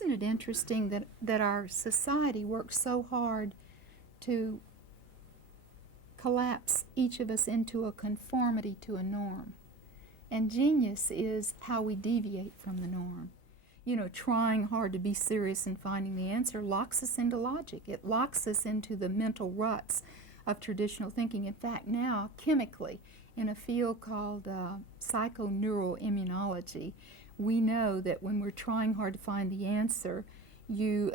isn't it interesting that our society works so hard to collapse each of us into a conformity to a norm? And genius is how we deviate from the norm. You know, trying hard to be serious and finding the answer locks us into logic. It locks us into the mental ruts of traditional thinking. In fact, now, chemically, in a field called psychoneuroimmunology, we know that when we're trying hard to find the answer,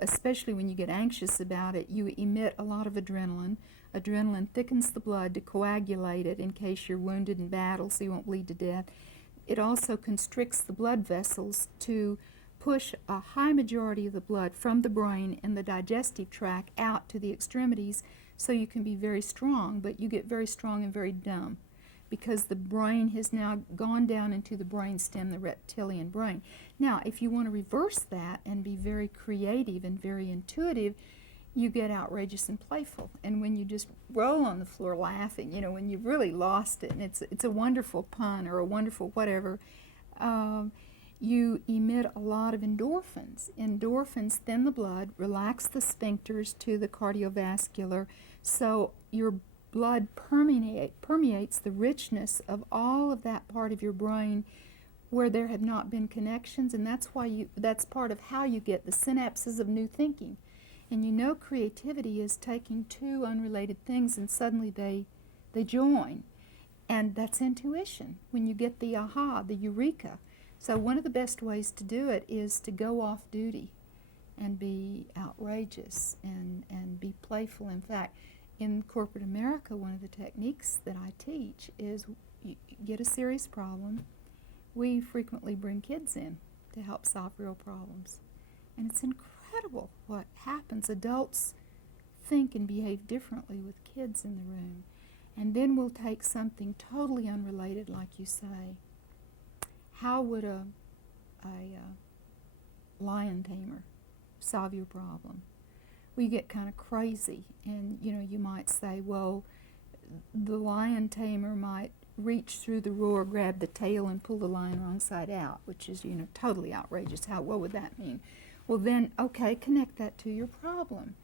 especially when you get anxious about it, you emit a lot of adrenaline. Adrenaline thickens the blood to coagulate it in case you're wounded in battle so you won't bleed to death. It also constricts the blood vessels to push a high majority of the blood from the brain and the digestive tract out to the extremities so you can be very strong, but you get very strong and very dumb because the brain has now gone down into the brain stem, the reptilian brain. Now, if you want to reverse that and be very creative and very intuitive, you get outrageous and playful. And when you just roll on the floor laughing, you know, when you've really lost it, and it's a wonderful pun or a wonderful whatever, you emit a lot of endorphins. Endorphins thin the blood, relax the sphincters to the cardiovascular, so your blood permeates the richness of all of that part of your brain where there have not been connections, and that's part of how you get the synapses of new thinking. And you know, creativity is taking two unrelated things and suddenly they join. And that's intuition, when you get the aha, the eureka. So one of the best ways to do it is to go off duty and be outrageous and be playful. In fact, in corporate America, one of the techniques that I teach is you get a serious problem. We frequently bring kids in to help solve real problems. And it's incredible what happens. Adults think and behave differently with kids in the room. And then we'll take something totally unrelated, like you say. How would a lion tamer solve your problem? Well, you get kind of crazy, and you know, you might say, well, the lion tamer might reach through the roar, grab the tail, and pull the lion wrong side out, which is, you know, totally outrageous. What would that mean? Well, then, okay, connect that to your problem.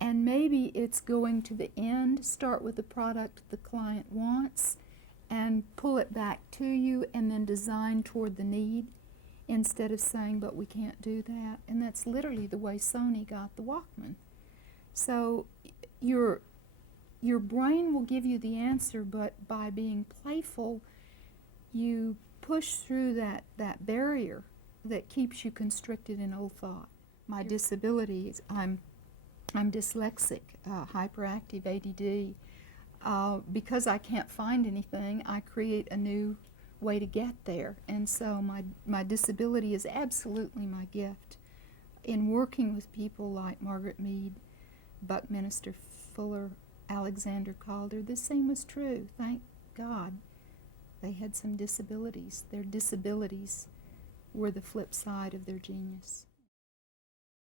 And maybe it's going to the end, start with the product the client wants, and pull it back to you, and then design toward the need, instead of saying, but we can't do that. And that's literally the way Sony got the Walkman. So your brain will give you the answer, but by being playful, you push through that barrier that keeps you constricted in old thought. My disability is I'm dyslexic, hyperactive, ADD. Because I can't find anything, I create a new way to get there. And so my disability is absolutely my gift. In working with people like Margaret Mead, Buckminster Fuller, Alexander Calder, the same was true. Thank God they had some disabilities. Their disabilities were the flip side of their genius.